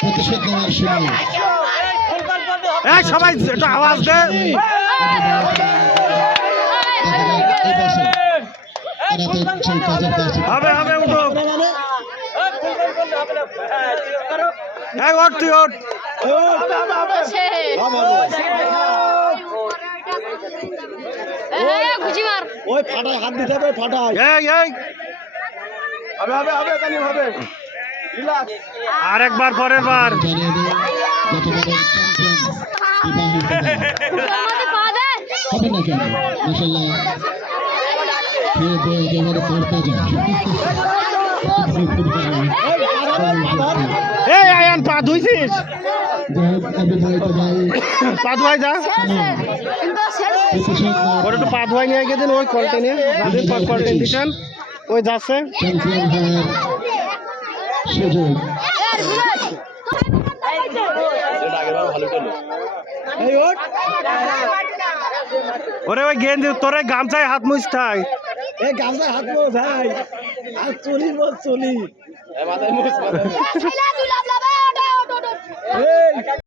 প্রতিশোধ নেওয়ার সময়। সবাই একটু আওয়াজ দে। হবে হবে উঠো। তুই ওই ফাটায় হাত দিতে হবে ফাটায় এই এই। হবে হবে হবে তাহলে হবে। আর একবার পরের বার পা দে হবে না কেন মাসাল্লাহ খেয়ে দিয়ে একেবারে পড়তে এই আয়ান পা ধুইছিস? পা ধোয়াই যা। কিন্তু শেষ প্রতিশোধ ওর একটু পা ধোয়াই নিয়ে গেছেন ওই কলটা নিয়ে। দিচ্ছেন ওই যাচ্ছে। সুযোগ ওরে ওই গেঞ্জি তোরে গামছায় হাত মুছ থাই। এই গামছা হাত মুছ ভাই। আর চলি বল চলি। ছেলে তুই